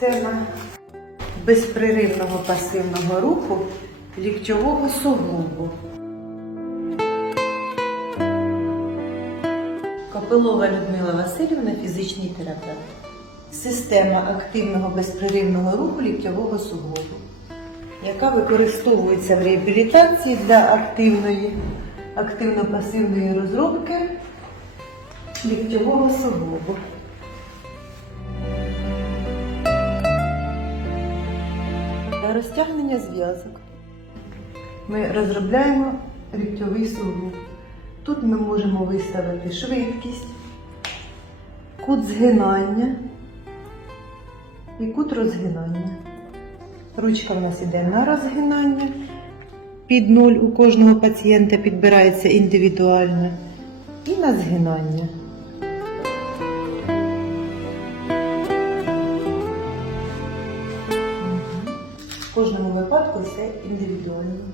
Система безпреривного пасивного руху ліктьового суглобу. Копилова Людмила Васильівна, фізичний терапевт. Система активного безпреривного руху ліктьового суглобу, яка використовується в реабілітації для активної, активно-пасивної розробки ліктьового суглобу. Для розтягнення зв'язок ми розробляємо ліктьовий суглоб. Тут ми можемо виставити швидкість, кут згинання і кут розгинання. Ручка в нас іде на розгинання. Під нуль у кожного пацієнта підбирається індивідуально. І на згинання. В кожному випадку все індивідуально.